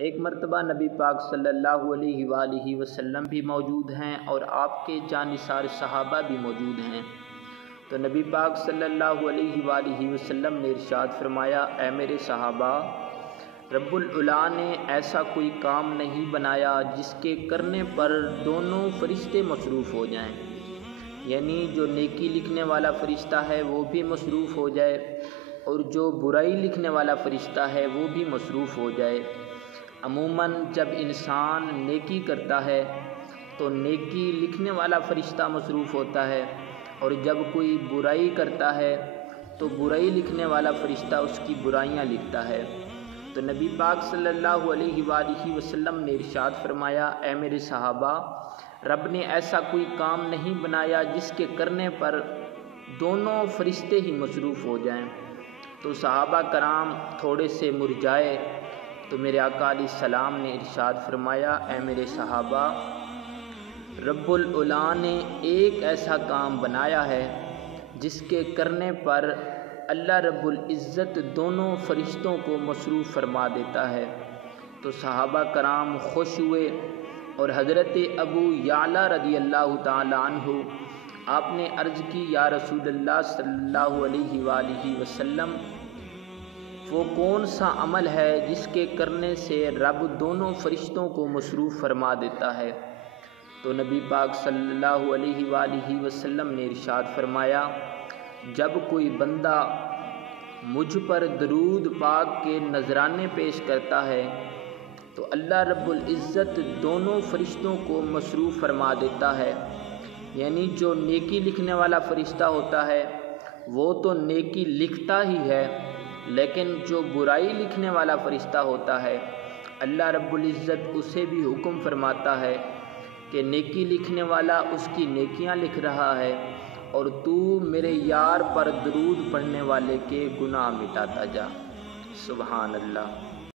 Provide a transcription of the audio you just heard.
ایک مرتبہ نبی پاک صلی اللہ علیہ وآلہ وسلم بھی موجود ہیں اور آپ کے جانثار صحابہ بھی موجود ہیں۔ تو نبی پاک صلی اللہ علیہ وآلہ وسلم نے ارشاد فرمایا، اے میرے صحابہ، رب العلا نے ایسا کوئی کام نہیں بنایا جس کے کرنے پر دونوں فرشتے مصروف ہو جائیں، یعنی جو نیکی لکھنے والا فرشتہ ہے وہ بھی مصروف ہو جائے اور جو برائی لکھنے والا فرشتہ ہے وہ بھی مصروف ہو جائے۔ عموماً جب انسان نیکی کرتا ہے تو نیکی لکھنے والا فرشتہ مصروف ہوتا ہے، اور جب کوئی برائی کرتا ہے تو برائی لکھنے والا فرشتہ اس کی برائیاں لکھتا ہے۔ تو نبی پاک صلی اللہ علیہ وآلہ وسلم نے ارشاد فرمایا، اے میرے صحابہ، رب نے ایسا کوئی کام نہیں بنایا جس کے کرنے پر دونوں فرشتے ہی مصروف ہو جائیں۔ تو صحابہ کرام تھوڑے سے مرجائے تو میرے آقا علیہ السلام نے ارشاد فرمایا، اے میرے صحابہ، رب العلا نے ایک ایسا کام بنایا ہے جس کے کرنے پر اللہ رب العزت دونوں فرشتوں کو مصروف فرما دیتا ہے۔ تو صحابہ کرام خوش ہوئے اور حضرت ابو یعلا رضی اللہ تعالی عنہ آپ نے عرض کی، یا رسول اللہ صلی اللہ علیہ وآلہ وسلم، وہ کون سا عمل ہے جس کے کرنے سے رب دونوں فرشتوں کو مصروف فرما دیتا ہے؟ تو نبی پاک صلی اللہ علیہ وآلہ وسلم نے ارشاد فرمایا، جب کوئی بندہ مجھ پر درود پاک کے نذرانے پیش کرتا ہے تو اللہ رب العزت دونوں فرشتوں کو مصروف فرما دیتا ہے، یعنی جو نیکی لکھنے والا فرشتہ ہوتا ہے وہ تو نیکی لکھتا ہی ہے، لیکن جو برائی لکھنے والا فرشتہ ہوتا ہے اللہ رب العزت اسے بھی حکم فرماتا ہے کہ نیکی لکھنے والا اس کی نیکیاں لکھ رہا ہے اور تو میرے یار پر درود پڑھنے والے کے گناہ مٹاتا جا۔ سبحان اللہ۔